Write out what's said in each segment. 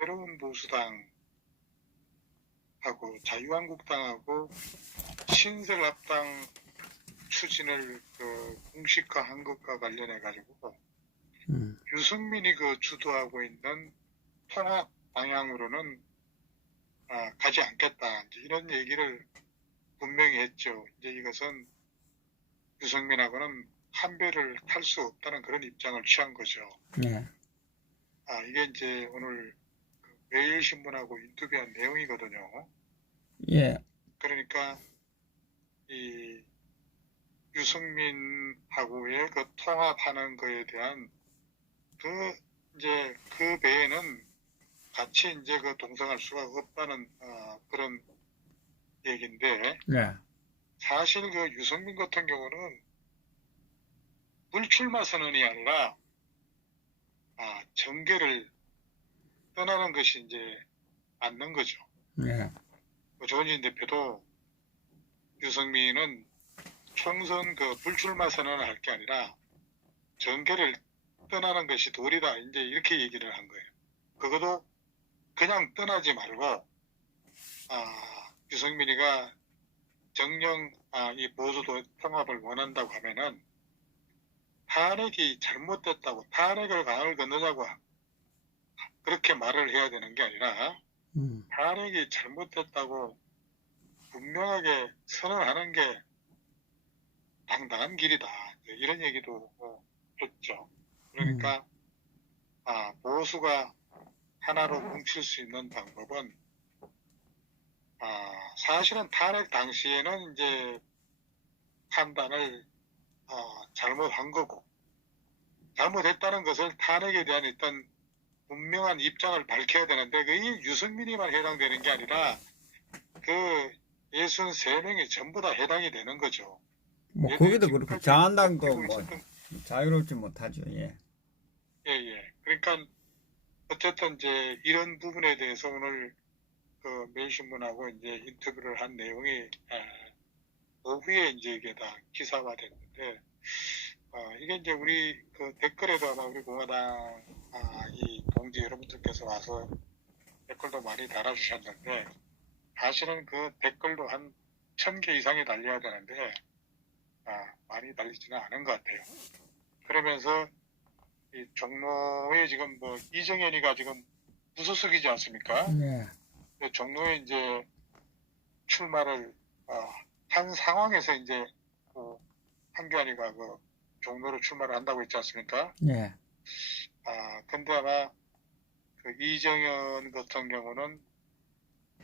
새로운 보수당하고 자유한국당하고 신설합당 추진을 공식화한 것과 관련해 가지고 유승민이 주도하고 있는 통합 방향으로는 가지 않겠다, 이제 이런 얘기를 분명히 했죠. 이제 이것은 유승민하고는 한 배를 탈 수 없다는 그런 입장을 취한 거죠. 예. 이게 이제 오늘 매일신문하고 인터뷰한 내용이거든요. 예. 그러니까 이 유승민하고의 통합하는 거에 대한 이제 그 배에는 같이 이제 동승할 수가 없다는 그런 얘기인데, 예. 사실 유승민 같은 경우는 불출마 선언이 아니라 정계를 떠나는 것이 이제 맞는 거죠. 예. 조원진 대표도 유승민은 총선 불출마 선언을 할 게 아니라 정계를 떠나는 것이 도리다, 이제 이렇게 얘기를 한 거예요. 그것도 그냥 떠나지 말고 유승민이가 정령 이 보수 통합을 원한다고 하면은 탄핵이 잘못됐다고, 탄핵을 강을 건너자고 그렇게 말을 해야 되는 게 아니라 탄핵이 잘못됐다고 분명하게 선언하는 게 당당한 길이다, 이런 얘기도 했죠. 그러니까 보수가 하나로 뭉칠 수 있는 방법은 사실은 탄핵 당시에는 이제 판단을 잘못한 거고, 잘못했다는 것을 탄핵에 대한 일단 분명한 입장을 밝혀야 되는데, 그게 유승민이만 해당되는 게 아니라 63명이 전부 다 해당이 되는 거죠. 뭐 거기도 그렇고 지금까지 자한당도 버티고 뭐 있었던, 자유롭지 못하죠. 예. 예. 그러니까 어쨌든 이제 이런 부분에 대해서 오늘 매일신문하고 이제 인터뷰를 한 내용이 오후에 이제 이게 다 기사화됐는데, 이게 이제 우리 댓글에도 아마 우리 공화당 이 동지 여러분들께서 와서 댓글도 많이 달아주셨는데, 사실은 그 댓글도 한 1000개 이상이 달려야 되는데 많이 달리지는 않은 것 같아요. 그러면서 이 종로에 지금 이정현이가 지금 무소속이지 않습니까? 예. 종로에 이제 출마를 한 상황에서 이제 한교안이가 종로로 출마를 한다고 했지 않습니까? 예. 근데 아마 이정현 같은 경우는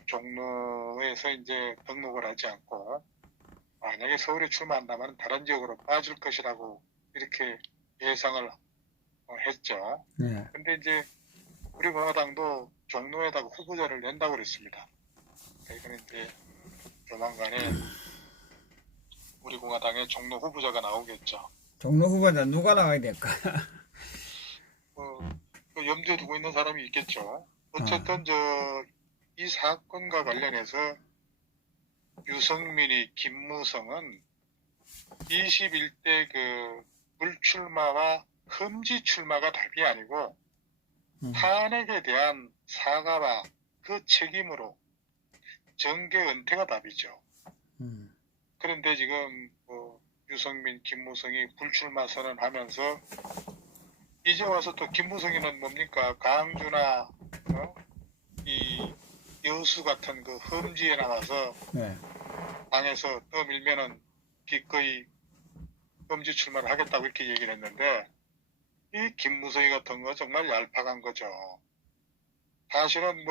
종로에서 이제 등록을 하지 않고 만약에 서울에 출마한다면 다른 지역으로 빠질 것이라고 이렇게 예상을 했죠. 예. 근데 이제 우리 공화당도 종로에다가 후보자를 낸다고 그랬습니다. 이거는 이제 조만간에 우리 공화당에 종로 후보자가 나오겠죠. 종로 후보자 누가 나와야 될까? 염두에 두고 있는 사람이 있겠죠. 어쨌든 이 사건과 관련해서 유승민이, 김무성은 21대 불출마와 흠지 출마가 답이 아니고 탄핵에 대한 사과와 그 책임으로 정계 은퇴가 답이죠. 그런데 지금 유승민, 김무성이 불출마 선언하면서 이제 와서 또 김무성이는 뭡니까? 강주나 이 여수 같은 험지에 나와서 네. 당에서 떠밀면은 기꺼이 험지 출마를 하겠다고 이렇게 얘기를 했는데, 이 김무성이 같은 거 정말 얄팍한 거죠. 사실은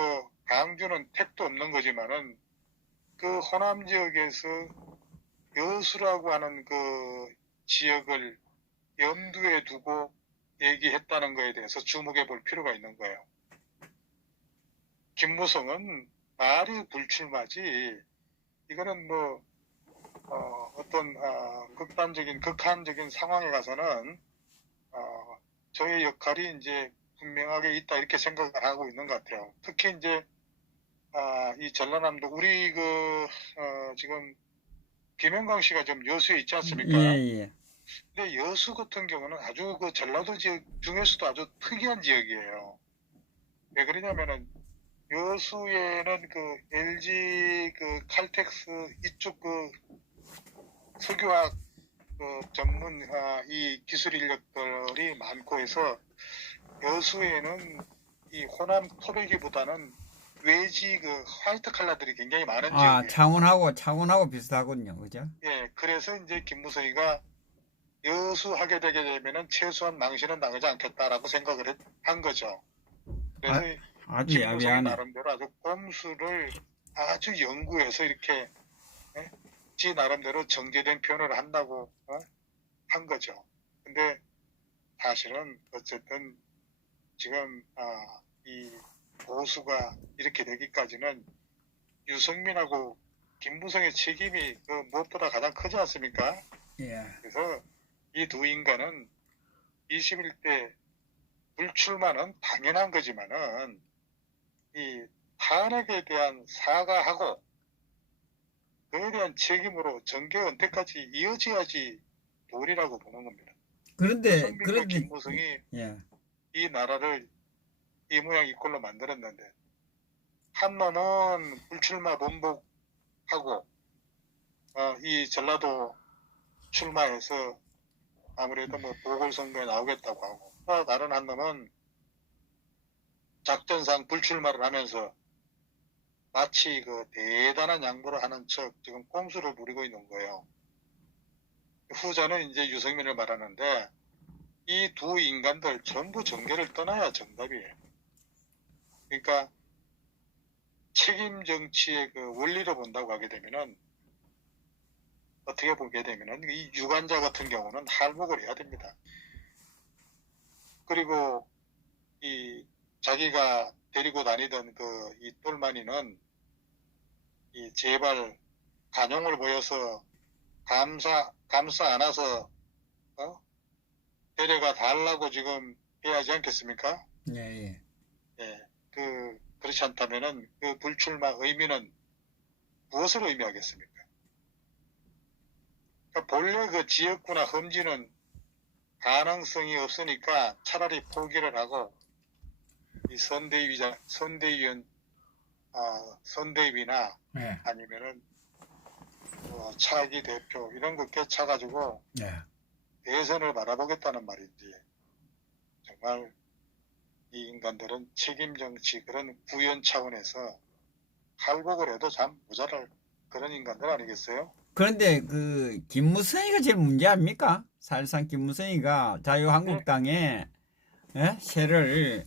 강주는 택도 없는 거지만은 호남 지역에서 여수라고 하는 지역을 염두에 두고 얘기했다는 거에 대해서 주목해 볼 필요가 있는 거예요. 김무성은 말이 불출마지, 이거는 어떤 극한적인 상황에 가서는 저의 역할이 이제 분명하게 있다, 이렇게 생각을 하고 있는 것 같아요. 특히 이제 이 전라남도 우리 지금 김영광 씨가 좀 여수에 있지 않습니까? 예. 근데 여수 같은 경우는 아주 전라도 지역 중에서도 아주 특이한 지역이에요. 왜 그러냐면은 여수에는 그 LG 그 칼텍스 이쪽 그 석유화학 그 전문 이 기술 인력들이 많고 해서 여수에는 이 호남 토백이보다는 외지 그 화이트 칼라들이 굉장히 많은 아, 지역이에요. 창원하고 비슷하군요. 그죠? 예, 그래서 이제 김무성이가 여수 하게 되게 되면은 최소한 망신은 당하지 않겠다라고 생각을 한 거죠. 그래서 아, 아주 김무성이 야비하네. 나름대로 아주 꼼수를 아주 연구해서 이렇게 예? 지 나름대로 정제된 표현을 한다고 한 거죠. 근데 사실은 어쨌든 지금 이 보수가 이렇게 되기까지는 유승민하고 김무성의 책임이 그 무엇보다 가장 크지 않습니까? 예. 그래서 이 두 인간은 21대 불출마는 당연한 거지만은 이 탄핵에 대한 사과하고 그에 대한 책임으로 정계 은퇴까지 이어져야지 도리라고 보는 겁니다. 유승민과 그런데, 김무성이 예. 이 나라를 이 모양 이 꼴로 만들었는데 한 놈은 불출마 번복하고 이 전라도 출마해서 아무래도 뭐 보궐선거에 나오겠다고 하고 또 다른 한 놈은 작전상 불출마를 하면서 마치 그 대단한 양보를 하는 척 지금 꼼수를 부리고 있는 거예요. 후자는 이제 유승민을 말하는데 이 두 인간들 전부 정계를 떠나야 정답이에요. 그러니까 책임 정치의 그 원리로 본다고 하게 되면은 어떻게 보게 되면은 이 유관자 같은 경우는 할복을 해야 됩니다. 그리고 이 자기가 데리고 다니던 그 이 똘마니는 이 제발 간용을 보여서 감싸 안아서 데려가 달라고 지금 해야지 않겠습니까? 예, 예. 예, 그렇지 않다면은 그 불출마 의미는 무엇을 의미하겠습니까? 그러니까 본래 그 지역구나 험지는 가능성이 없으니까 차라리 포기를 하고 이 선대위나 예. 아니면은 차기 대표 이런 거 꿰차가지고 예. 대선을 바라보겠다는 말인지 정말 이 인간들은 책임 정치 그런 구현 차원에서 할복을 해도 참 모자랄 그런 인간들 아니겠어요? 그런데 그 김무성이가 제일 문제 아닙니까? 사실상 김무성이가 자유한국당에 예? 세를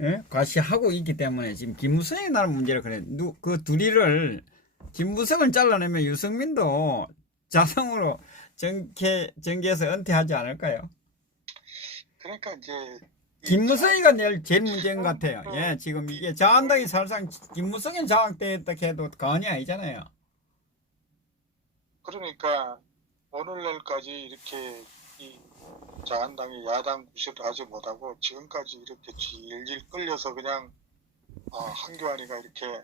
예? 과시하고 있기 때문에 지금 김무성이 나는 문제라 그래. 그 둘이를 김무성을 잘라내면 유승민도 자성으로 정계에서 은퇴하지 않을까요? 그러니까 이제 김무성이가 제일 문제인 것 같아요. 예, 지금 이게 자한당이 사실상 김무성이 장악되었다 해도 과언이 아니잖아요. 그러니까 오늘날까지 이렇게 이 자한당이 야당 구실을 하지 못하고 지금까지 이렇게 질질 끌려서 그냥 한교안이가 이렇게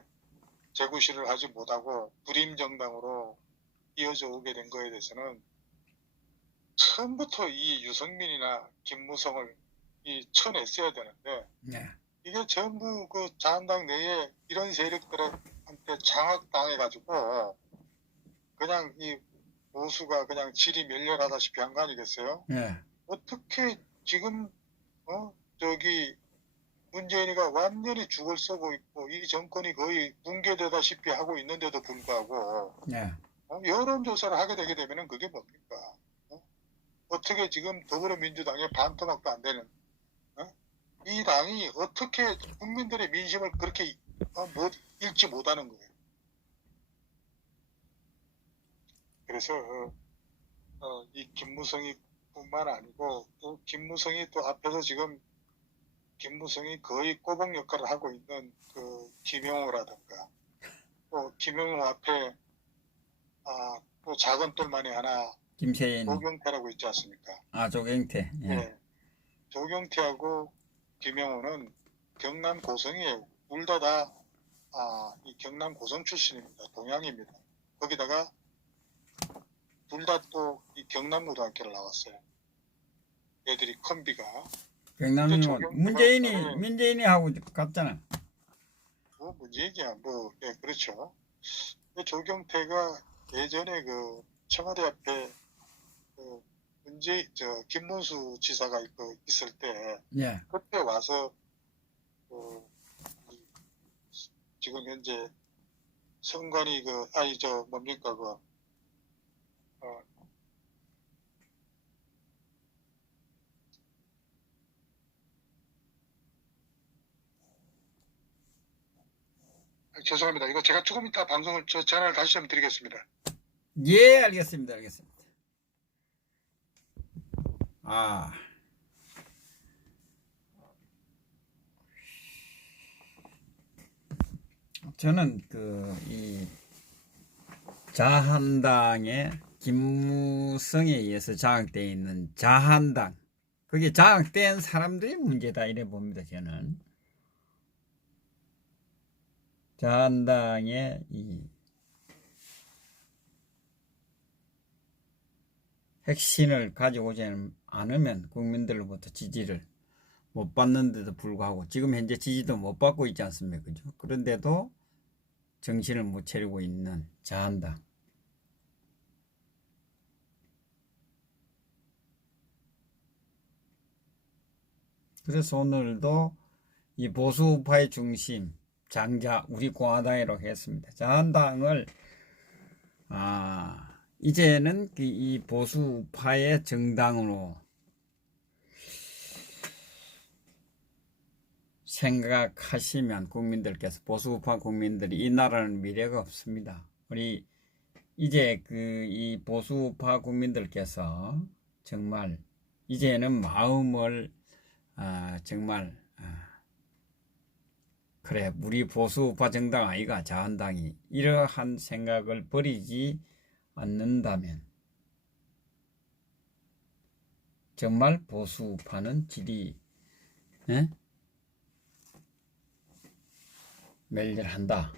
재구실을 하지 못하고 불임 정당으로 이어져 오게 된 거에 대해서는 처음부터 이 유승민이나 김무성을 쳐냈어야 되는데 네. 이게 전부 그 자한당 내에 이런 세력들한테 장악당해가지고 그냥 이 보수가 그냥 질이 멸렬하다시피 한 거 아니겠어요? 네. 어떻게 지금 저기 문재인이가 완전히 죽을 써고 있고 이 정권이 거의 붕괴되다시피 하고 있는데도 불구하고 네. 여론조사를 하게 되게 되면은 그게 뭡니까? 어떻게 지금 더불어민주당의 반토막도 안 되는 이 당이 어떻게 국민들의 민심을 그렇게 읽지 못하는 거예요. 그래서 이 김무성이 뿐만 아니고 또 김무성이 또 앞에서 지금 김무성이 거의 꼬봉 역할을 하고 있는 그 김영호라든가 또 김영호 앞에 또 작은 똘만이 하나 김세인. 조경태라고 있지 않습니까? 조경태. 예. 네. 조경태하고 김영호는 경남 고성이에요. 둘 다 이 경남 고성 출신입니다. 동양입니다. 거기다가 둘 다 또 이 경남고등학교를 나왔어요. 애들이 컴비가. 경남이면 문재인이 하고 갔잖아. 뭐 문제냐, 뭐, 예, 그렇죠. 조경태가 예전에 그 청와대 앞에 그 김문수 지사가 있을 때, 예. 그때 와서, 그, 이- 지금 현재 선관위 뭡니까, 어, 죄송합니다. 이거 제가 조금 이따 방송을, 전화를 다시 좀 드리겠습니다. 예, 알겠습니다. 아, 저는 이 자한당의 김무성에 의해서 장악되어 있는 자한당, 그게 장악된 사람들이 문제다 이래 봅니다. 저는 자한당의 이 핵심을 가지고 오지 않으면 국민들로부터 지지를 못 받는데도 불구하고 지금 현재 지지도 못 받고 있지 않습니까? 그죠? 그런데도 정신을 못 차리고 있는 자한당. 그래서 오늘도 이 보수우파의 중심, 장자, 우리 공화당이라고 했습니다. 자한당을, 이제는 이 보수우파의 정당으로 생각하시면 국민들께서, 보수우파 국민들이 이 나라는 미래가 없습니다. 우리 이제 이 보수우파 국민들께서 정말 이제는 마음을 정말 그래 우리 보수우파 정당 아이가 자한당이 이러한 생각을 버리지 않는다면 정말 보수우파는 질이 멸렬한다.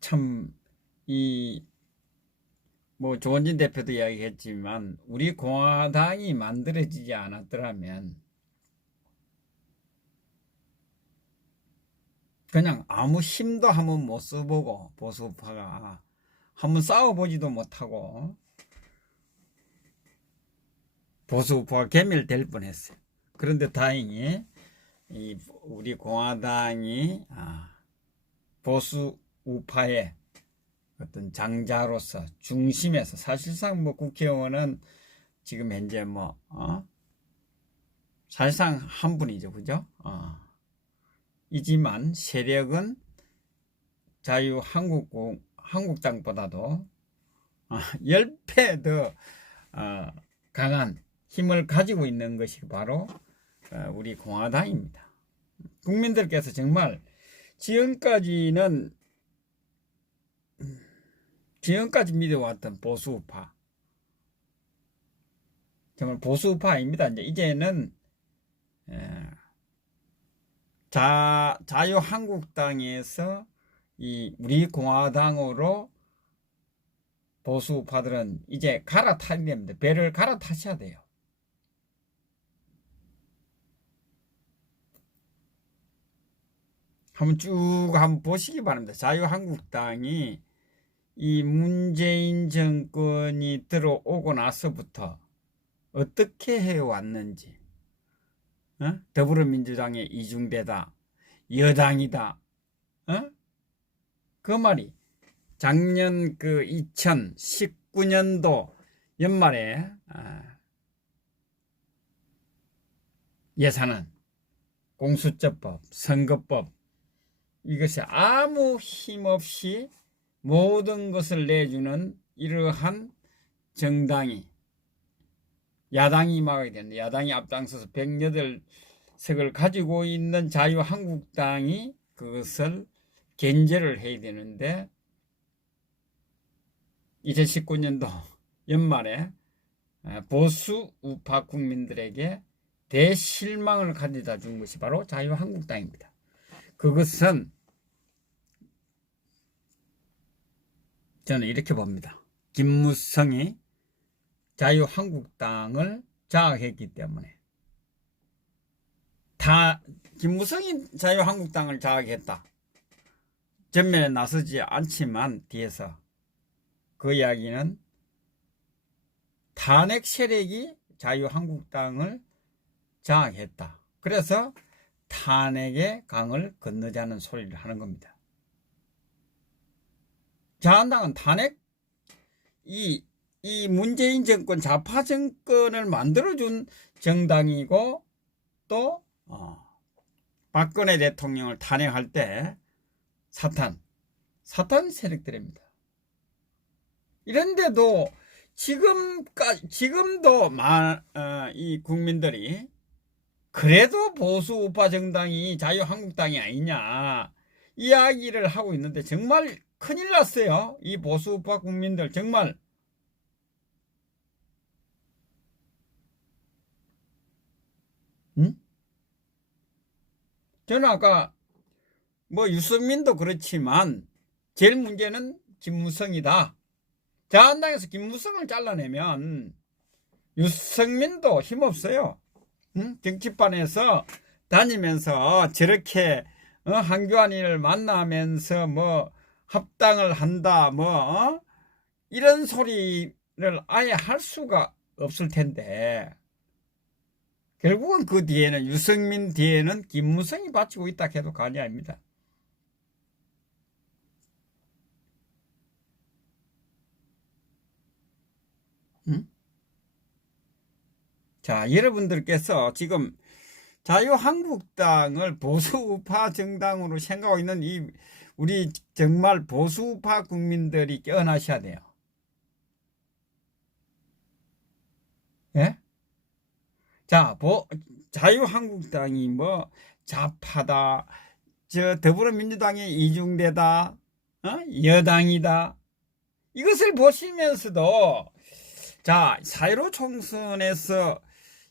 참 뭐 조원진 대표도 이야기했지만 우리 공화당이 만들어지지 않았더라면 그냥 아무 힘도 한번 못 써보고 보수파가 한번 싸워보지도 못하고 보수파가 괴멸될 뻔했어요. 그런데 다행히 우리 공화당이 보수우파의 어떤 장자로서 중심에서 사실상 뭐 국회의원은 지금 현재 사실상 한 분이죠, 그죠? 이지만 세력은 자유한국당보다도 10배 더 강한 힘을 가지고 있는 것이 바로 우리 공화당입니다. 국민들께서 정말 지금까지 믿어왔던 보수우파, 정말 보수우파입니다. 이제는 자유한국당에서 우리 공화당으로 보수우파들은 이제 갈아타야 됩니다. 배를 갈아타셔야 돼요. 한번 보시기 바랍니다. 자유한국당이 이 문재인 정권이 들어오고 나서부터 어떻게 해왔는지, 더불어민주당의 이중대다, 여당이다, 그 말이 작년 2019년도 연말에 예산안, 공수처법, 선거법 이것이 아무 힘없이 모든 것을 내주는 이러한 정당이 야당이 막아야 되는데 야당이 앞장서서 108석을 가지고 있는 자유한국당이 그것을 견제를 해야 되는데 2019년도 연말에 보수 우파 국민들에게 대실망을 가져다 준 것이 바로 자유한국당입니다. 그것은 저는 이렇게 봅니다. 김무성이 자유한국당을 장악했기 때문에. 김무성이 자유한국당을 장악했다. 전면에 나서지 않지만 뒤에서 그 이야기는 탄핵 세력이 자유한국당을 장악했다. 그래서 탄핵의 강을 건너자는 소리를 하는 겁니다. 자한당은 탄핵, 이 문재인 정권, 좌파 정권을 만들어준 정당이고, 또 박근혜 대통령을 탄핵할 때 사탄 세력들입니다. 이런데도 지금도 이 국민들이 그래도 보수 우파 정당이 자유한국당이 아니냐 이야기를 하고 있는데 정말 큰일 났어요. 이 보수 우파 국민들 정말. 저는 아까 유승민도 그렇지만 제일 문제는 김무성이다. 자한당에서 김무성을 잘라내면 유승민도 힘없어요. 정치판에서 다니면서 저렇게 한교안이를 만나면서 합당을 한다 이런 소리를 아예 할 수가 없을 텐데, 결국은 그 뒤에는 유승민 뒤에는 김무성이 바치고 있다 해도 과언이 아닙니다. 자, 여러분들께서 지금 자유한국당을 보수우파 정당으로 생각하고 있는 우리 정말 보수우파 국민들이 깨어나셔야 돼요. 예? 자, 자유한국당이 좌파다, 더불어민주당이 이중대다, 여당이다. 이것을 보시면서도, 자, 4.15 총선에서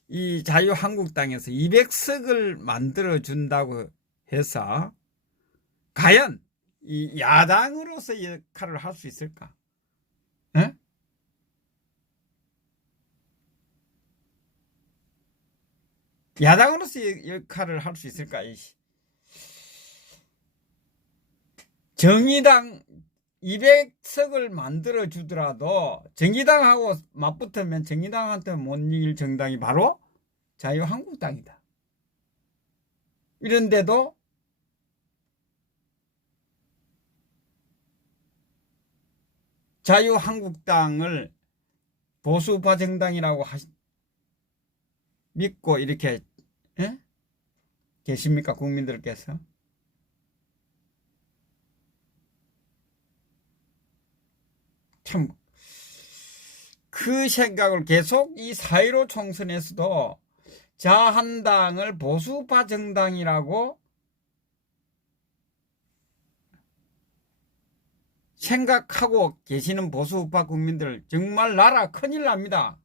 이 자유한국당에서 200석을 만들어준다고 해서, 과연 이 야당으로서 역할을 할 수 있을까? 예? 야당으로서 역할을 할 수 있을까? 정의당 200석을 만들어 주더라도 정의당하고 맞붙으면 정의당한테 못 이길 정당이 바로 자유한국당이다. 이런데도 자유한국당을 보수우파 정당이라고 믿고 이렇게 계십니까? 국민들께서? 참 그 생각을 계속 이 4.15 총선에서도 자한당을 보수우파 정당이라고 생각하고 계시는 보수우파 국민들 정말 나라 큰일 납니다.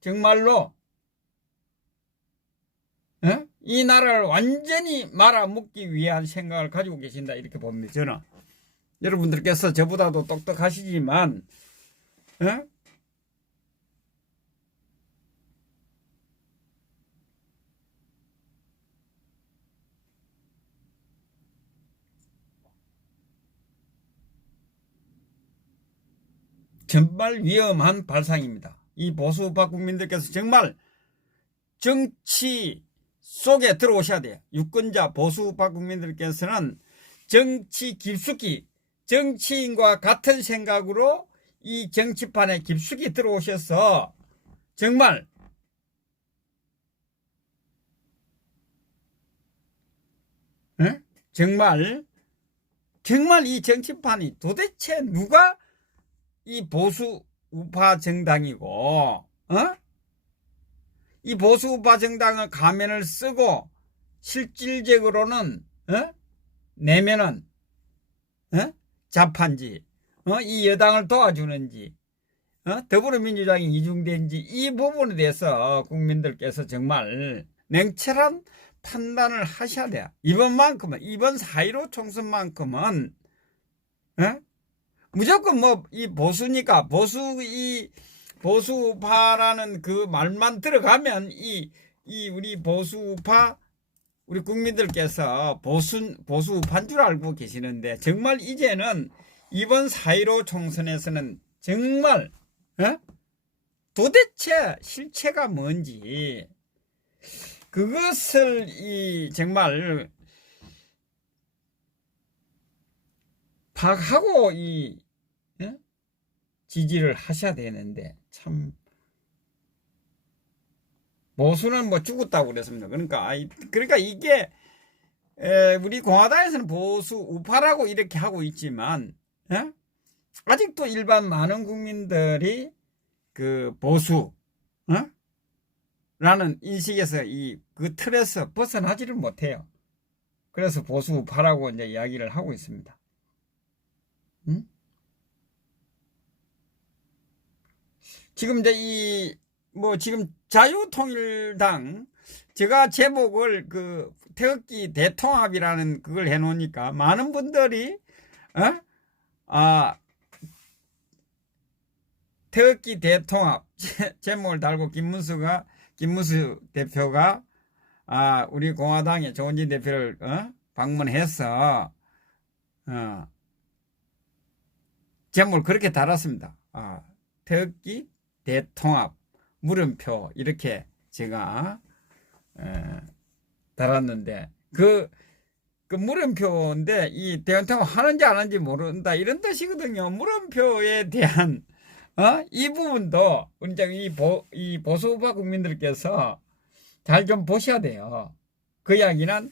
정말로 이 나라를 완전히 말아먹기 위한 생각을 가지고 계신다 이렇게 봅니다. 저는 여러분들께서 저보다도 똑똑하시지만 정말 위험한 발상입니다. 이 보수우파 국민들께서 정말 정치 속에 들어오셔야 돼요. 유권자 보수우파 국민들께서는 정치 깊숙이 정치인과 같은 생각으로 이 정치판에 깊숙이 들어오셔서 정말 정말 이 정치판이 도대체 누가 이 보수우파 정당이고 이 보수우파 정당을 가면을 쓰고 실질적으로는 내면은 좌파인지 이 여당을 도와주는지 더불어민주당이 이중대인지 이 부분에 대해서 국민들께서 정말 냉철한 판단을 하셔야 돼요. 이번 4.15 보수니까 보수우파라는 그 말만 들어가면 이 우리 보수우파 우리 국민들께서 보수우파인 줄 알고 계시는데 정말 이제는 이번 4.15 총선에서는 정말 도대체 실체가 뭔지 그것을 정말 파악하고 지지를 하셔야 되는데 참 보수는 뭐 죽었다고 그랬습니다. 그러니까 이게 우리 공화당에서는 보수 우파라고 이렇게 하고 있지만 아직도 일반 많은 국민들이 그 보수 라는 인식에서 그 틀에서 벗어나지를 못해요. 그래서 보수 우파라고 이제 이야기를 하고 있습니다. 지금 이제 지금 자유통일당 제가 제목을 그 태극기 대통합이라는 그걸 해놓으니까 많은 분들이 태극기 대통합 제목을 달고 김문수 대표가 우리 공화당의 조은진 대표를 방문해서 제목을 그렇게 달았습니다. 태극기 대통합 물음표 이렇게 제가 달았는데 그 물음표인데 이 대통합 하는지 안 하는지 모른다 이런 뜻이거든요. 물음표에 대한 이 부분도 우리 이 보수우파 국민들께서 잘 좀 보셔야 돼요. 그 이야기는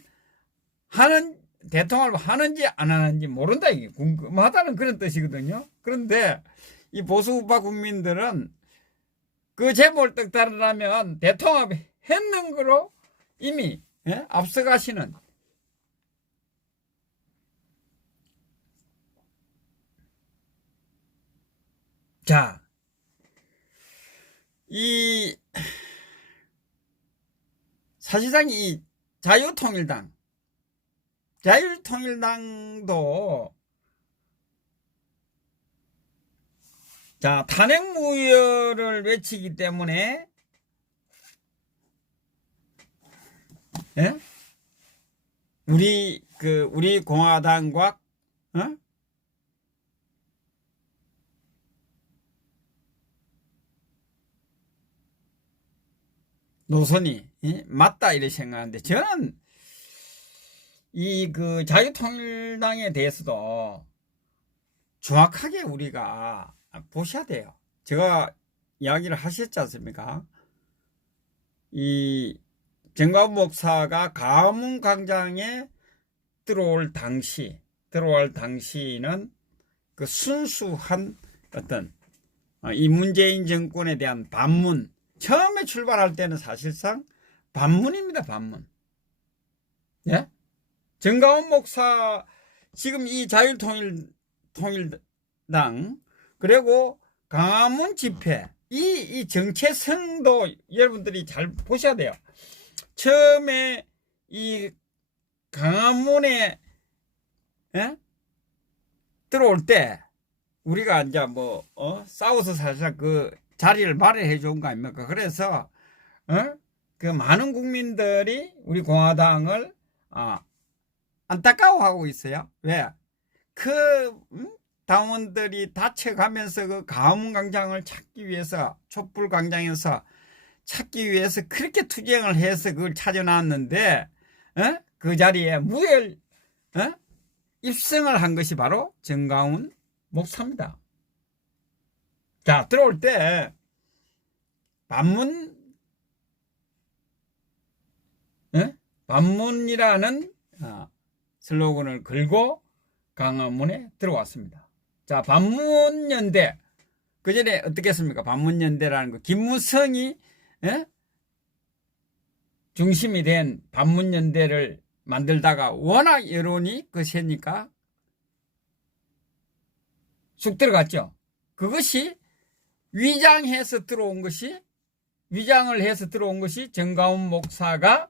대통합을 하는지 안 하는지 모른다 이게 궁금하다는 그런 뜻이거든요. 그런데 이 보수우파 국민들은 그 제목을 딱 따르려면 대통합 했는 거로 이미 앞서가시는 자, 사실상 이 자유통일당도 탄핵무효를 외치기 때문에 우리 공화당과 노선이 맞다 이렇게 생각하는데 저는 그 자유통일당에 대해서도 정확하게 우리가 보셔야 돼요. 제가 이야기를 하셨지 않습니까? 이 정광훈 목사가 광화문광장에 들어올 당시는 그 순수한 어떤 이 문재인 정권에 대한 반문, 처음에 출발할 때는 사실상 반문입니다. 반문. 예? 정광훈 목사 지금 이 자유통일당 그리고 광화문 집회 이 정체성도 여러분들이 잘 보셔야 돼요. 처음에 이 광화문에 들어올 때 우리가 이제 싸워서 사실상 그 자리를 마련해 준 거 아닙니까? 그래서 그 많은 국민들이 우리 공화당을 안타까워하고 있어요. 왜? 당원들이 다쳐가면서 그 광화문광장을 찾기 위해서 촛불광장에서 찾기 위해서 그렇게 투쟁을 해서 그걸 찾아놨는데 그 자리에 무혈 입성을 한 것이 바로 정광훈 목사입니다. 자, 들어올 때 반문이라는 슬로건을 걸고 광화문에 들어왔습니다. 자, 반문연대 그 전에 어떻게 했습니까? 반문연대라는 거 김무성이 중심이 된 반문연대를 만들다가 워낙 여론이 세니까 쑥 들어갔죠. 그것이 위장을 해서 들어온 것이 정광훈 목사가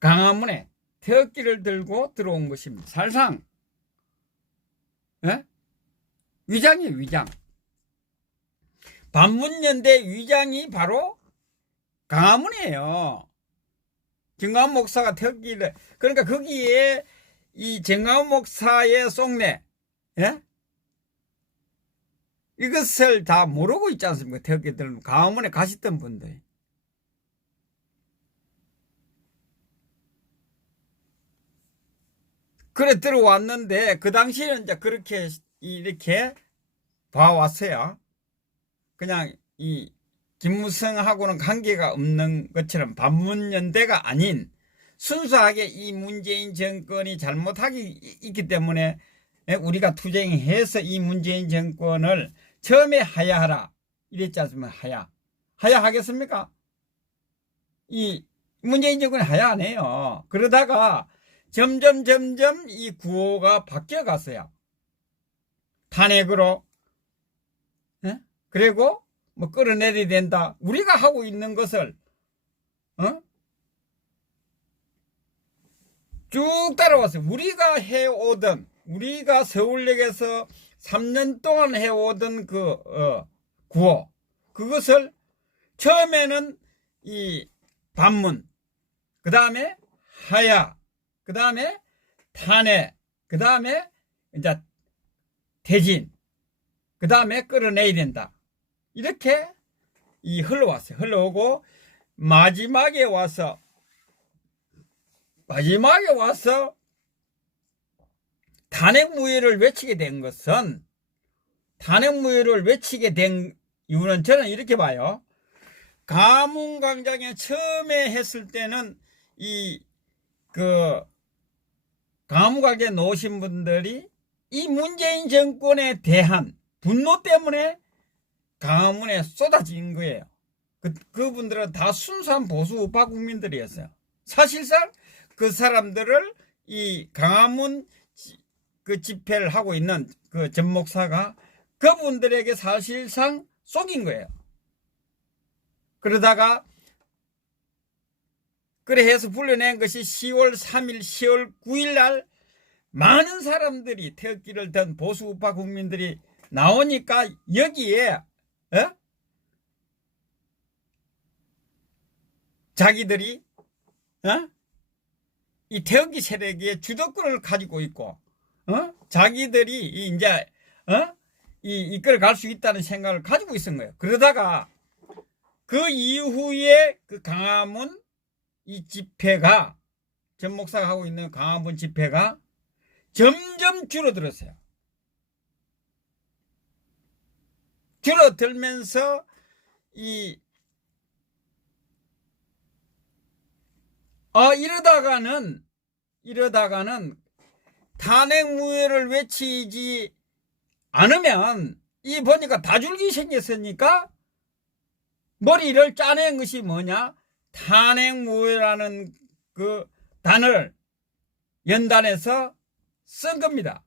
광화문에 태극기를 들고 들어온 것입니다. 사실상 위장이에요. 위장. 반문연대 위장이 바로 강화문이에요. 정강훈 목사가 태극기를, 그러니까 거기에 이 정강훈 목사의 속내, 예? 이것을 다 모르고 있지 않습니까? 태극기들 강화문에 가셨던 분들. 그래 들어왔는데 그 당시에는 이제 그렇게 이렇게 봐왔어요. 그냥 이 김무성하고는 관계가 없는 것처럼 반문연대가 아닌 순수하게 이 문재인 정권이 잘못하기 있기 때문에 우리가 투쟁해서 이 문재인 정권을 처음에 하야하라 이랬지 않습니까? 하야하겠습니까? 이 문재인 정권이 하야 안 해요. 그러다가 점점 이 구호가 바뀌어 갔어요. 탄핵으로. 그리고 뭐 끌어내려야 된다. 우리가 하고 있는 것을 쭉 따라왔어요. 우리가 서울역에서 3년 동안 해오던 그 구호, 그것을 처음에는 이 반문, 그 다음에 하야, 그 다음에 탄핵, 그 다음에 이제 퇴진, 그 다음에 끌어내야 된다. 이렇게 흘러왔어요. 흘러오고 마지막에 와서 탄핵 무효를 외치게 된 것은, 탄핵 무효를 외치게 된 이유는 저는 이렇게 봐요. 가문광장에 처음에 했을 때는 가문광장에 놓으신 분들이 이 문재인 정권에 대한 분노 때문에 강화문에 쏟아진 거예요. 그분들은 다 순수한 보수 우파 국민들이었어요. 사실상 그 사람들을 이 강화문 그 집회를 하고 있는 그 전 목사가 그분들에게 사실상 속인 거예요. 그러다가 그래 해서 불러낸 것이 10월 3일, 10월 9일 날 많은 사람들이 태극기를 든 보수 우파 국민들이 나오니까 여기에 자기들이 이 태극기 세력의 주도권을 가지고 있고 자기들이 이제 이끌어 갈 수 있다는 생각을 가지고 있은 거예요. 그러다가 그 이후에 그 강화문 이 집회가, 전 목사가 하고 있는 강화문 집회가 점점 줄어들었어요. 줄어들면서 이러다가는 탄핵 무효를 외치지 않으면 보니까 다줄기 생겼으니까 머리를 짜낸 것이 뭐냐? 탄핵 무효라는 그 단어를 연단해서 쓴 겁니다.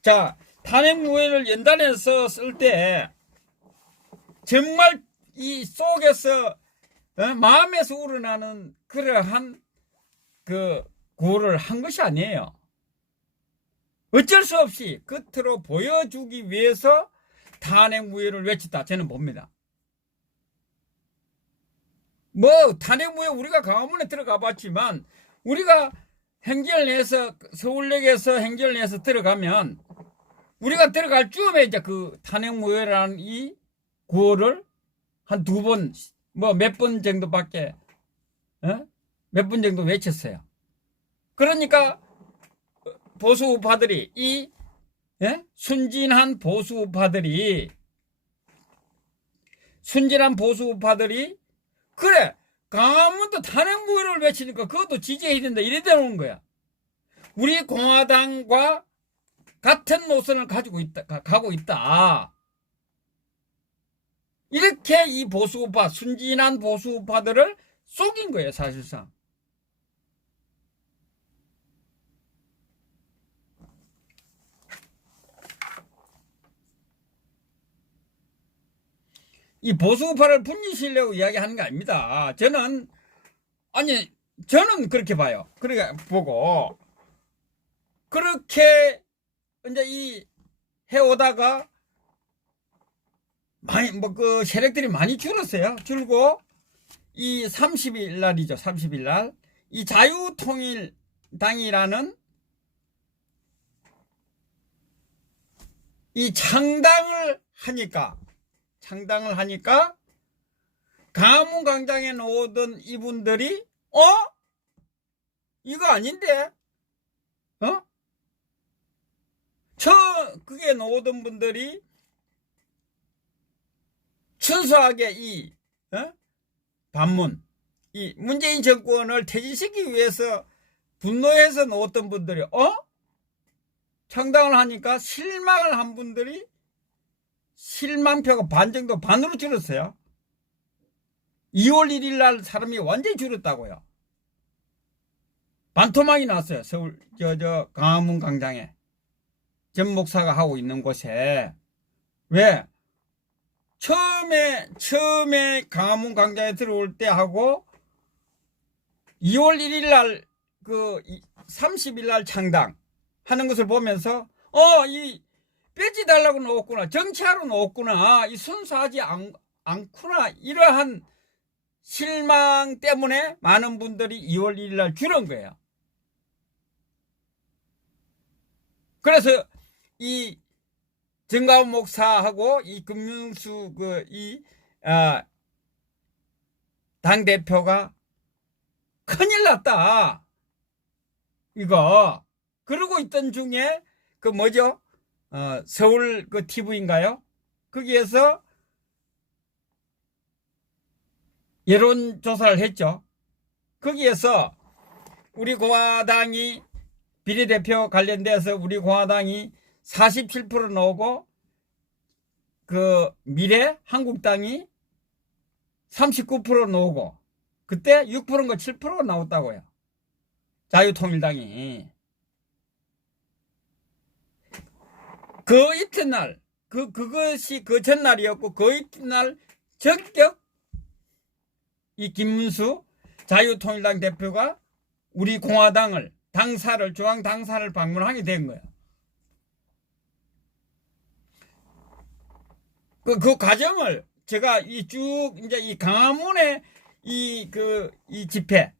자, 탄핵 무효를 연단해서 쓸 때 정말 이 속에서 마음에서 우러나는 그러한 그 구호를 한 것이 아니에요. 어쩔 수 없이 겉으로 보여주기 위해서 탄핵 무효를 외쳤다 저는 봅니다. 뭐 탄핵 무효 우리가 강화문에 들어가 봤지만 우리가 행진을 내서 서울역에서 행진을 내서 들어가면 우리가 들어갈 즈음에 이제 그 탄핵 무효라는 이 구호를 한 두 번 뭐 몇 번 정도밖에 몇 번 정도 외쳤어요. 그러니까 보수 우파들이 순진한 보수 우파들이 그래 강화문도 탄핵 무효를 외치니까 그것도 지지해야 된다 이래 되는 거야. 우리 공화당과 같은 노선을 가고 있다. 이렇게 이 보수우파, 순진한 보수우파들을 속인 거예요, 사실상. 이 보수우파를 분리시키려고 이야기하는 게 아닙니다. 저는 그렇게 봐요. 그렇게 보고, 그렇게 이제 해오다가 많이, 그 세력들이 많이 줄었어요. 줄고, 이 30일 날이죠. 30일 날. 이 자유통일당이라는 이 창당을 하니까, 강화문광장에 나오던 이분들이, 이거 아닌데? 그게 나오던 분들이 순수하게 반문, 이 문재인 정권을 퇴진시키기 위해서 분노해서 나왔던 분들이, 창당을 하니까 실망을 한 분들이 실망표가 반 정도, 반으로 줄었어요. 2월 1일 날 사람이 완전히 줄었다고요. 반토막이 났어요. 서울, 강화문 광장에. 전 목사가 하고 있는 곳에. 왜? 처음에 강화문 광장에 들어올 때 하고 2월 1일 날, 30일 날 창당 하는 것을 보면서, 이 배지 달라고 나왔구나. 정치하러 나왔구나. 이 순수하지 않구나. 이러한 실망 때문에 많은 분들이 2월 1일 날 줄은 거예요. 그래서 이 정가훈 목사하고 이 금융수 당대표가 큰일 났다. 이거. 그러고 있던 중에 서울 TV인가요? 거기에서 여론조사를 했죠. 거기에서 우리 공화당이 비례대표 관련돼서 우리 공화당이 47% 나오고 미래 한국당이 39% 나오고 그때 6%인가 7%가 나왔다고요. 자유통일당이. 그 이튿날 그것이 그 전날이었고 그 이튿날 전격 이 김문수 자유통일당 대표가 우리 공화당을 중앙 당사를 방문하게 된 거예요. 그 과정을 제가 이제 이 강화문의 이 집회,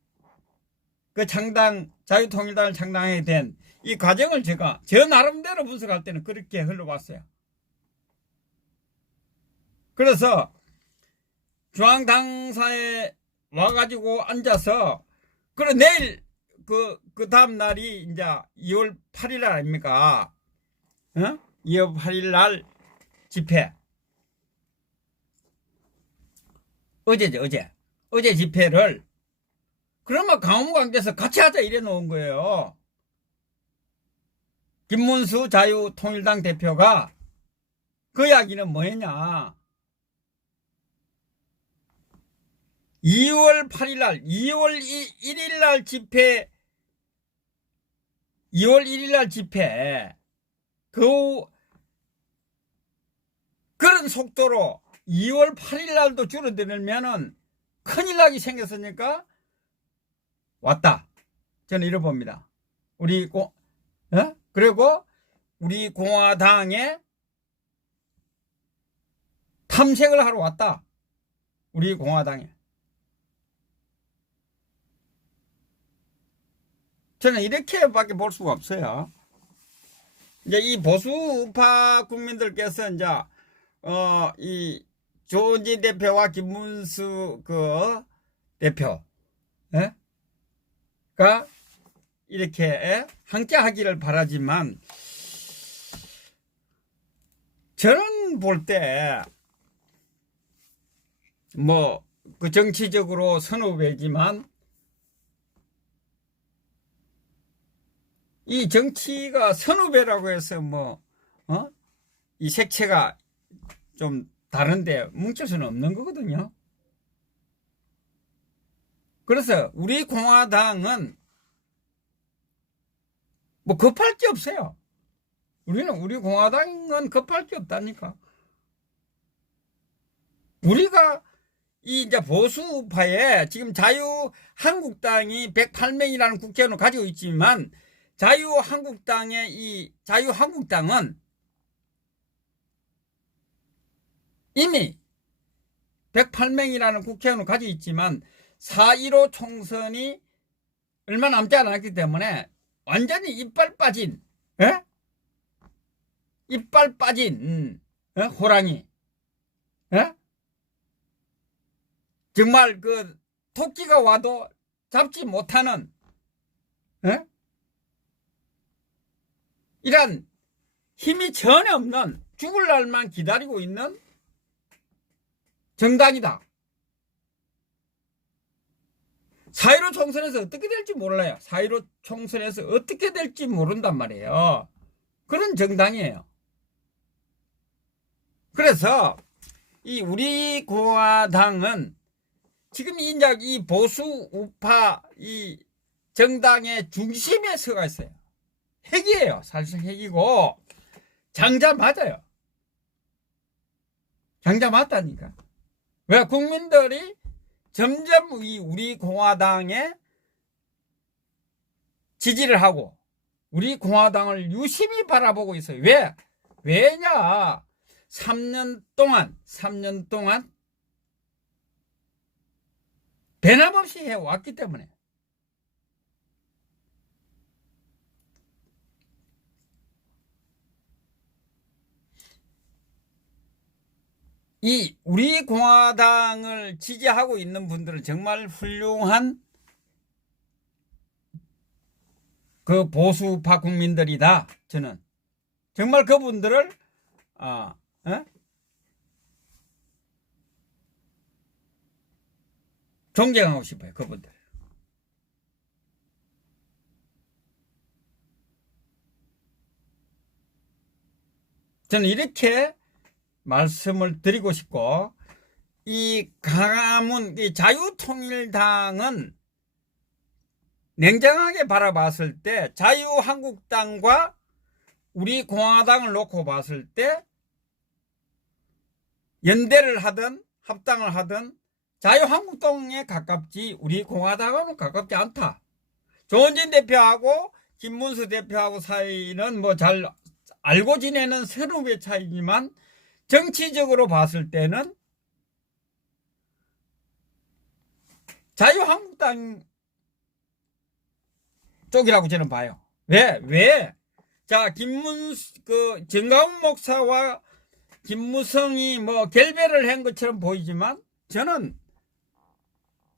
자유통일당을 창당하게 된 이 과정을 제가 저 나름대로 분석할 때는 그렇게 흘러봤어요. 그래서 중앙 당사에 와가지고 앉아서, 내일 그 다음 날이 이제 2월 8일 날 아닙니까? 2월 8일 날 집회. 어제죠, 어제 집회를. 그러면 강화문광장에서 같이 하자 이래 놓은 거예요. 김문수 자유통일당 대표가 그 이야기는 뭐였냐. 2월 8일 날, 2월 1일 날 집회, 2월 1일 날 집회, 그런 속도로 2월 8일 날도 줄어들면은 큰일 나기 생겼으니까 왔다. 저는 이래 봅니다. 그리고 우리 공화당에 탐색을 하러 왔다. 우리 공화당에. 저는 이렇게밖에 볼 수가 없어요. 이제 이 보수파 국민들께서 이제 이 조은진 대표와 김문수 대표가 이렇게 함께하기를 바라지만, 저는 볼 때 정치적으로 선후배지만 이 정치가 선후배라고 해서 이 색채가 좀 다른데 뭉칠 수는 없는 거거든요. 그래서 우리 공화당은 급할 게 없어요. 우리 공화당은 급할 게 없다니까. 우리가 이제 보수파에 지금 자유한국당이 108명이라는 국회의원을 가지고 있지만, 자유한국당은 이미 108명이라는 국회의원을 가지고 있지만 4.15 총선이 얼마 남지 않았기 때문에 완전히 이빨 빠진, 에? 이빨 빠진 호랑이, 에? 정말 그 토끼가 와도 잡지 못하는, 에? 이런 힘이 전혀 없는, 죽을 날만 기다리고 있는 정당이다. 4.15 총선에서 어떻게 될지 몰라요. 4.15 총선에서 어떻게 될지 모른단 말이에요. 그런 정당이에요. 그래서 이 우리 공화당은 지금 이제 이 보수 우파 이 정당의 중심에 서가 있어요. 핵이에요. 사실상 핵이고 장자 맞아요. 장자 맞다니까. 왜? 국민들이 점점 우리 공화당에 지지를 하고 우리 공화당을 유심히 바라보고 있어요. 왜? 왜냐? 3년 동안 변함없이 해왔기 때문에. 이 우리 공화당을 지지하고 있는 분들은 정말 훌륭한 그 보수파 국민들이다. 저는 정말 그분들을 존경하고 싶어요. 그분들. 저는 이렇게 말씀을 드리고 싶고, 이 강화문 이 자유통일당은 냉정하게 바라봤을 때 자유한국당과 우리 공화당을 놓고 봤을 때 연대를 하든 합당을 하든 자유한국당에 가깝지 우리 공화당은 가깝지 않다. 조원진 대표하고 김문수 대표하고 사이는 뭐 잘 알고 지내는 서로의 차이지만 정치적으로 봤을 때는 자유한국당 쪽이라고 저는 봐요. 왜? 자, 정가운 목사와 김무성이 뭐 결별을 한 것처럼 보이지만 저는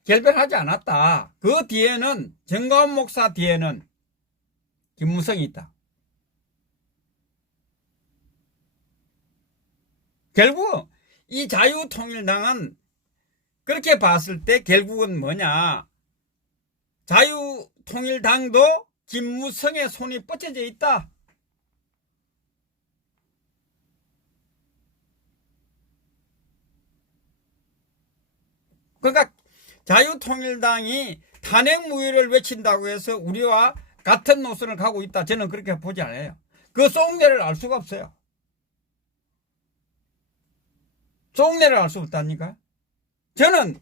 결별하지 않았다. 그 뒤에는 정가운 목사 뒤에는 김무성이 있다. 결국 이 자유통일당은 그렇게 봤을 때 결국은 뭐냐? 자유통일당도 김무성의 손이 뻗쳐져 있다. 그러니까 자유통일당이 탄핵무효를 외친다고 해서 우리와 같은 노선을 가고 있다. 저는 그렇게 보지 않아요. 그 속내를 알 수가 없어요. 속내를 알 수 없다니까. 저는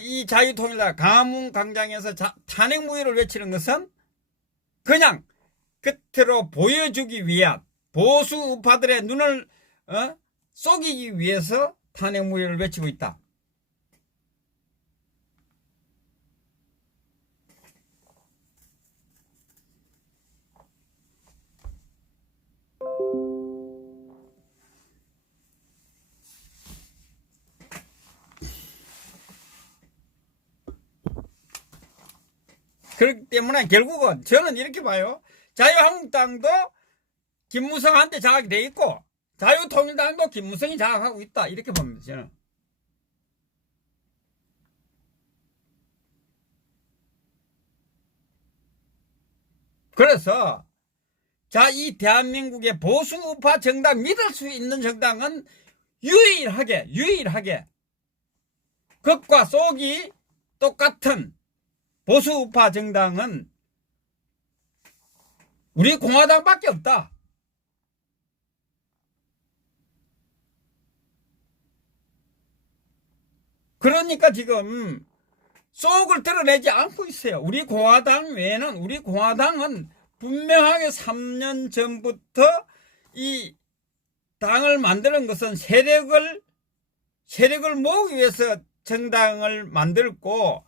이 자유통일당 강화문 광장에서 탄핵무효를 외치는 것은 그냥 겉으로 보여주기 위한 보수 우파들의 눈을 속이기 위해서 탄핵무효를 외치고 있다. 그렇기 때문에 결국은 저는 이렇게 봐요. 자유한국당도 김무성한테 장악이 돼 있고 자유통일당도 김무성이 장악하고 있다. 이렇게 봅니다. 저는. 그래서 이 대한민국의 보수 우파 정당, 믿을 수 있는 정당은 유일하게 겉과 속이 똑같은 보수 우파 정당은 우리 공화당밖에 없다. 그러니까 지금 속을 드러내지 않고 있어요. 우리 공화당은 분명하게 3년 전부터 이 당을 만드는 것은 세력을 모으기 위해서 정당을 만들고,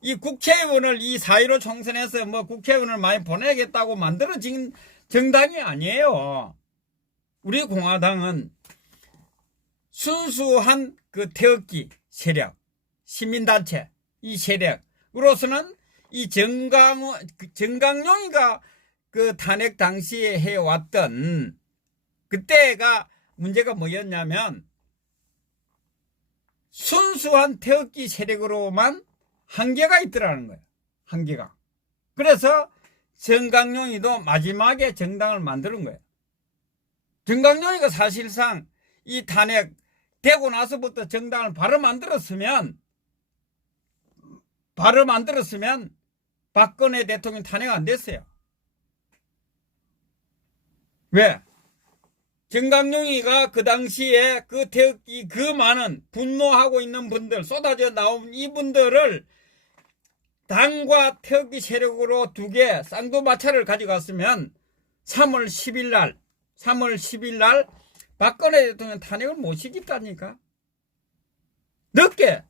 이 국회의원을 이 4.15 총선에서 뭐 국회의원을 많이 보내겠다고 만들어진 정당이 아니에요. 우리 공화당은 순수한 그 태극기 세력, 시민단체, 이 세력으로서는 이 정강용이가 그 탄핵 당시에 해왔던 그때가 문제가 뭐였냐면 순수한 태극기 세력으로만 한계가 있더라는 거예요. 한계가. 그래서 정강용이도 마지막에 정당을 만드는 거예요. 정강용이가 사실상 이 탄핵 되고 나서부터 정당을 바로 만들었으면 박근혜 대통령 탄핵 안 됐어요. 왜? 정강용이가 그 당시에 그 태극기 그 많은 분노하고 있는 분들, 쏟아져 나온 이분들을 당과 태극기 세력으로 두 개 쌍두마차를 가져갔으면 3월 10일 날 박근혜 대통령 탄핵을 못 시켰다니까. 늦게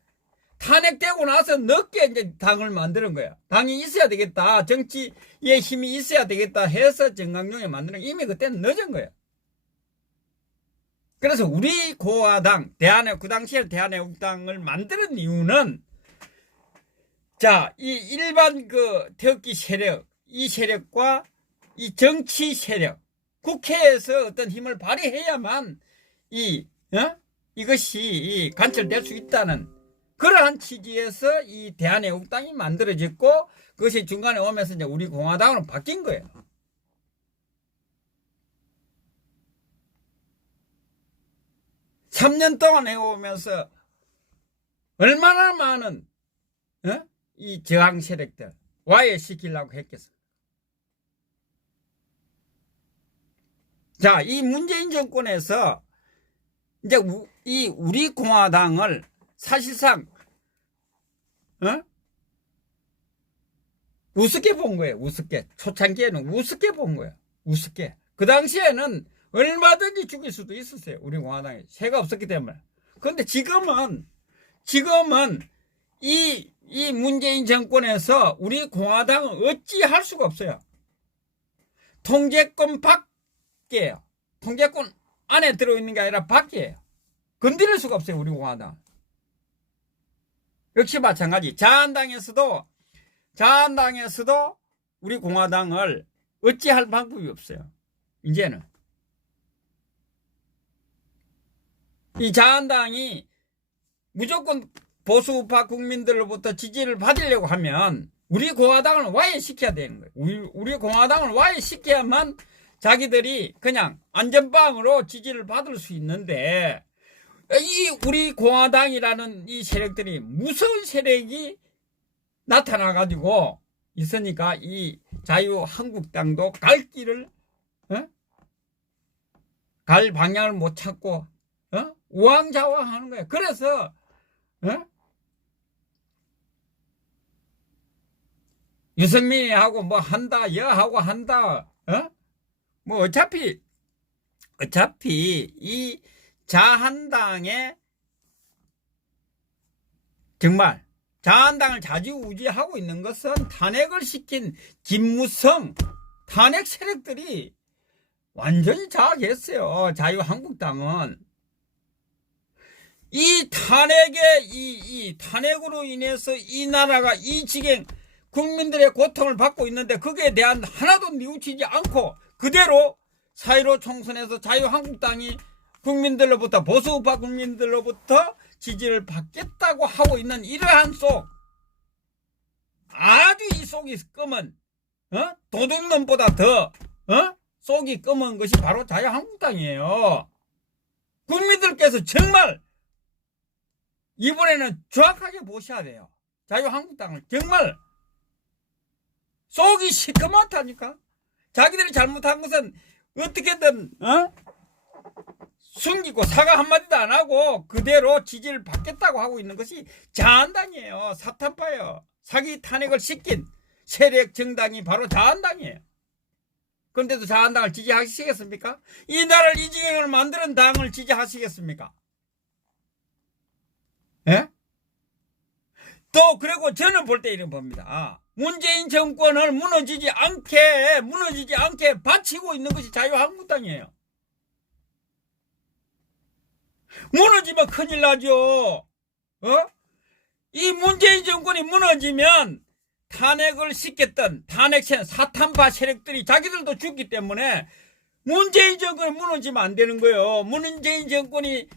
탄핵되고 나서 늦게 이제 당을 만드는 거야. 당이 있어야 되겠다, 정치의 힘이 있어야 되겠다 해서 정강용이 만드는 거야. 이미 그때는 늦은 거야. 그래서 우리 공화당, 그 당시에 대한애국당을 만드는 이유는, 자, 이 일반 그 태극기 세력, 이 세력과 이 정치 세력, 국회에서 어떤 힘을 발휘해야만 이것이 관철될 수 있다는 그러한 취지에서 이 대한애국당이 만들어졌고, 그것이 중간에 오면서 이제 우리 공화당으로 바뀐 거예요. (3년) 동안 해오면서 얼마나 많은 이 저항 세력들 와해시키려고 했겠어. 자, 이 문재인 정권에서 이제 이 우리 공화당을 사실상 우습게 본 거예요. 우습게. 초창기에는 우습게 본 거예요. 우습게. 그 당시에는 얼마든지 죽일 수도 있었어요. 우리 공화당에 새가 없었기 때문에. 그런데 지금은 이 문재인 정권에서 우리 공화당은 어찌할 수가 없어요. 통제권 밖이에요. 통제권 안에 들어있는 게 아니라 밖이에요. 건드릴 수가 없어요. 우리 공화당. 역시 마찬가지. 자한당에서도 우리 공화당을 어찌할 방법이 없어요. 이제는. 이 자한당이 무조건 보수우파 국민들로부터 지지를 받으려고 하면 우리 공화당을 와해시켜야 되는 거예요. 우리 공화당을 와해시켜야만 자기들이 그냥 안전빵으로 지지를 받을 수 있는데, 이 우리 공화당이라는 이 세력들이 무서운 세력이 나타나가지고 있으니까 이 자유한국당도 갈 길을 갈 방향을 못 찾고 우왕좌왕하는 거예요. 그래서 유승민이하고 뭐 한다, 여하고 한다. 뭐 어차피 이 자한당에 정말 자한당을 좌지우지하고 있는 것은 탄핵을 시킨 김무성 탄핵 세력들이 완전히 장악했어요. 자유한국당은. 이 탄핵으로 인해서 이 나라가 이 지경 국민들의 고통을 받고 있는데 거기에 대한 하나도 뉘우치지 않고 그대로 4.15 총선에서 자유한국당이 국민들로부터 보수우파 국민들로부터 지지를 받겠다고 하고 있는 이러한 속, 아주 이 속이 검은 도둑놈보다 더 속이 검은 것이 바로 자유한국당이에요. 국민들께서 정말 이번에는 정확하게 보셔야 돼요. 자유한국당을 정말 속이 시커멓다니까. 자기들이 잘못한 것은 어떻게든 숨기고 사과 한마디도 안 하고 그대로 지지를 받겠다고 하고 있는 것이 자한당이에요. 사탄파예요. 사기 탄핵을 시킨 세력 정당이 바로 자한당이에요. 그런데도 자한당을 지지하시겠습니까? 이 나라를 이 지경을 만드는 당을 지지하시겠습니까? 예? 또 그리고 저는 볼 때 이런 봅니다. 문재인 정권을 무너지지 않게 바치고 있는 것이 자유한국당이에요. 무너지면 큰일 나죠. 이 문재인 정권이 무너지면 탄핵을 시켰던 탄핵sen 사탄파 세력들이 자기들도 죽기 때문에 문재인 정권이 무너지면 안 되는 거예요. 문재인 정권이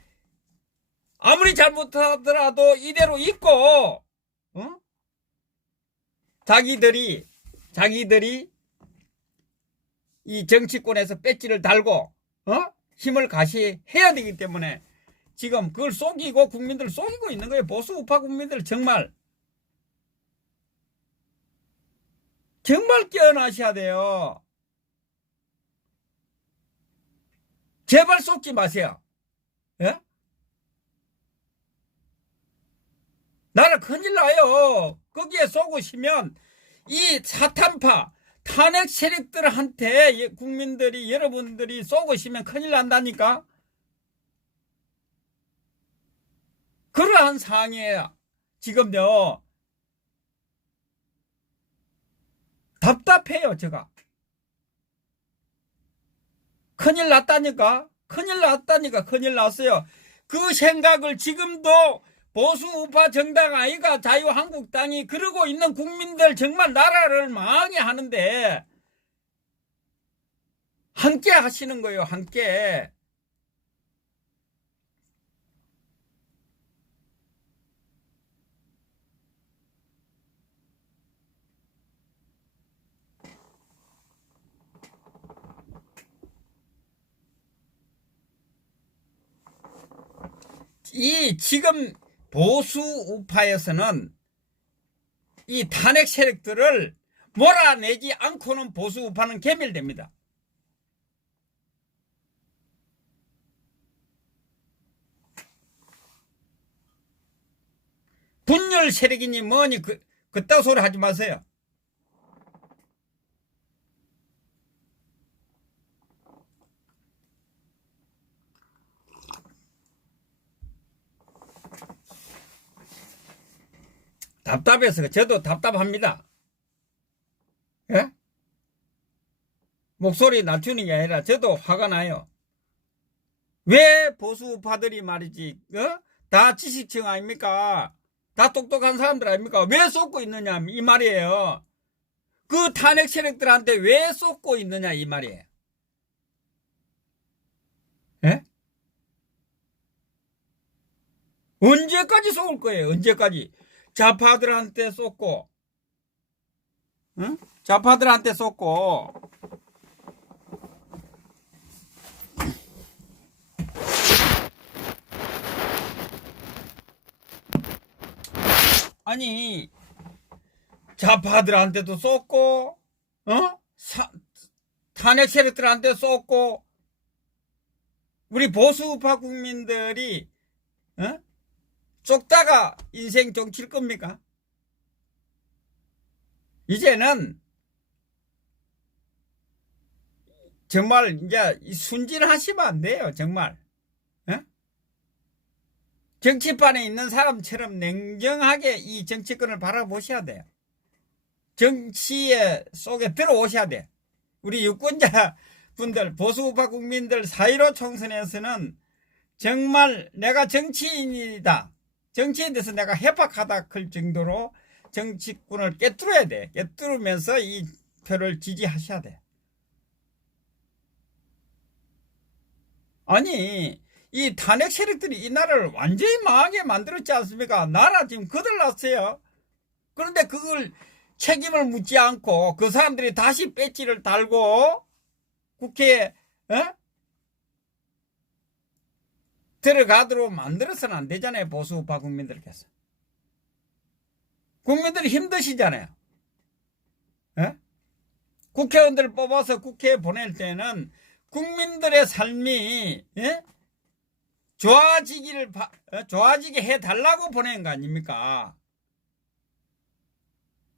아무리 잘못하더라도 이대로 있고 자기들이 이 정치권에서 배지를 달고 힘을 가시해야 되기 때문에 지금 그걸 속이고 국민들을 속이고 있는 거예요. 보수 우파 국민들 정말 깨어나셔야 돼요. 제발 속지 마세요. 예? 나라 큰일 나요. 거기에 속으시면 이 사탄파 탄핵 세력들한테 국민들이 여러분들이 속으시면 큰일 난다니까. 그러한 상황이에요. 지금요. 답답해요. 제가. 큰일 났다니까. 큰일 났어요. 그 생각을 지금도 보수 우파 정당 아이가 자유한국당이 그러고 있는 국민들 정말 나라를 망하게 하는데 함께 하시는 거예요. 함께. 이 지금 보수 우파에서는 이 탄핵 세력들을 몰아내지 않고는 보수 우파는 괴멸됩니다. 분열 세력이니 뭐니 그따위 소리 하지 마세요. 답답해서 저도 답답합니다. 예? 목소리 낮추는 게 아니라 저도 화가 나요. 왜 보수 우파들이 말이지 다 지식층 아닙니까? 다 똑똑한 사람들 아닙니까? 왜 쏟고 있느냐 이 말이에요. 그 탄핵 세력들한테 왜 쏟고 있느냐 이 말이에요. 예? 언제까지 쏟을 거예요? 언제까지? 좌파들한테 쏟고, 응? 좌파들한테 쏟고, 아니, 좌파들한테도 쏟고, 탄핵 세력들한테 쏟고, 우리 보수우파 국민들이, 쫓다가 인생 종칠 겁니까? 이제는 정말 이제 순진하시면 안 돼요. 정말. 정치판에 있는 사람처럼 냉정하게 이 정치권을 바라보셔야 돼요. 정치에 속에 들어오셔야 돼요. 우리 유권자 분들, 보수우파 국민들 4.15 총선에서는 정말 내가 정치인이다. 정치에 대해서 내가 해박하다 할 정도로 정치권을 깨뚫어야 돼. 깨뚫으면서 이 표를 지지하셔야 돼. 아니, 이 탄핵 세력들이 이 나라를 완전히 망하게 만들었지 않습니까? 나라 지금 거들났어요. 그런데 그걸 책임을 묻지 않고 그 사람들이 다시 배지를 달고 국회에 들어가도록 만들어서는 안 되잖아요. 보수우파 국민들께서. 국민들이 힘드시잖아요. 국회의원들 뽑아서 국회에 보낼 때는 국민들의 삶이 좋아지게 해달라고 보낸 거 아닙니까?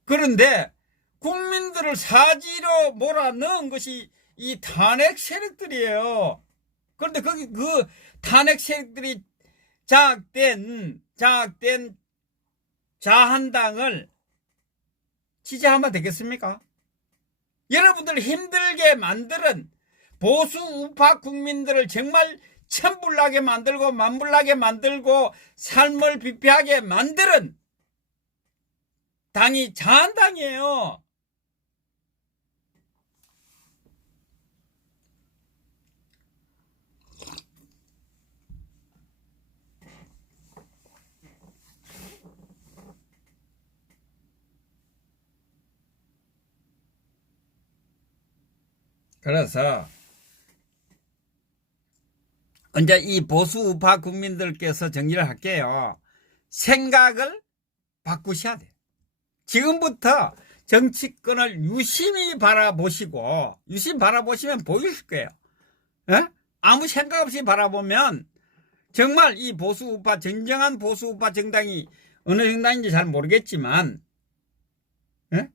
그런데 국민들을 사지로 몰아넣은 것이 이 탄핵 세력들이에요. 그런데 거기 그 탄핵 세력들이 장악된 자한당을 지지하면 되겠습니까? 여러분들 힘들게 만드는 보수 우파 국민들을 정말 천불나게 만들고 만불나게 만들고 삶을 비피하게 만드는 당이 자한당이에요. 그래서 이제 이 보수 우파 국민들께서 정리를 할게요. 생각을 바꾸셔야 돼요. 지금부터 정치권을 유심히 바라보시고 유심히 바라보시면 보이실 거예요. 에? 아무 생각 없이 바라보면 정말 이 보수 우파 진정한 보수 우파 정당이 어느 정당인지 잘 모르겠지만 에?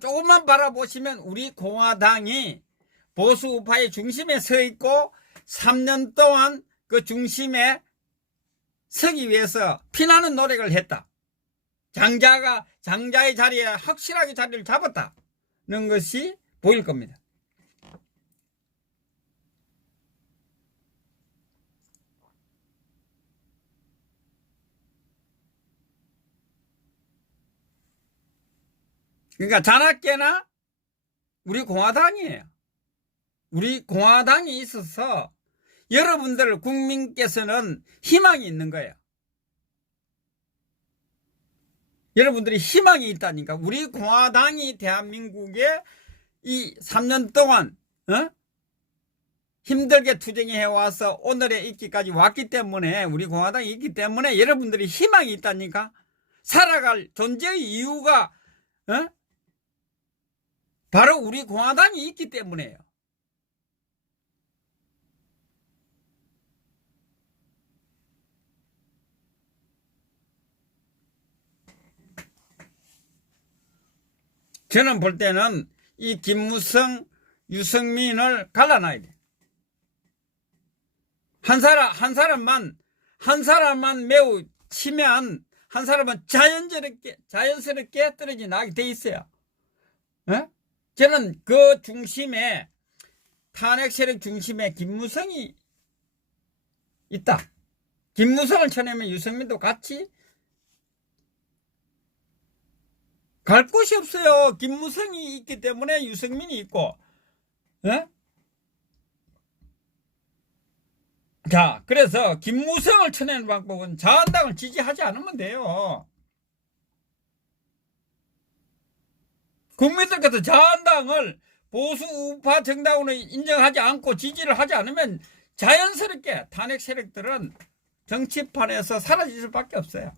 조금만 바라보시면 우리 공화당이 보수 우파의 중심에 서 있고 3년 동안 그 중심에 서기 위해서 피나는 노력을 했다. 장자의 자리에 확실하게 자리를 잡았다는 것이 보일 겁니다. 그러니까 자나깨나 우리 공화당이에요. 우리 공화당이 있어서 여러분들 국민께서는 희망이 있는 거예요. 여러분들이 희망이 있다니까. 우리 공화당이 대한민국에 이 3년 동안 힘들게 투쟁해 와서 오늘에 있기까지 왔기 때문에 우리 공화당이 있기 때문에 여러분들이 희망이 있다니까. 살아갈 존재의 이유가 바로 우리 공화당이 있기 때문에요. 저는 볼 때는 이 김무성, 유승민을 갈라놔야 돼. 한 사람만 매우 치면 한 사람은 자연스럽게 떨어져 나가게 돼 있어요. 저는 그 중심에 탄핵 세력 중심에 김무성이 있다. 김무성을 쳐내면 유승민도 같이 갈 곳이 없어요. 김무성이 있기 때문에 유승민이 있고. 자, 그래서 김무성을 쳐내는 방법은 자한당을 지지하지 않으면 돼요. 국민들께서 자한당을 보수 우파 정당으로 인정하지 않고 지지를 하지 않으면 자연스럽게 탄핵 세력들은 정치판에서 사라질 수밖에 없어요.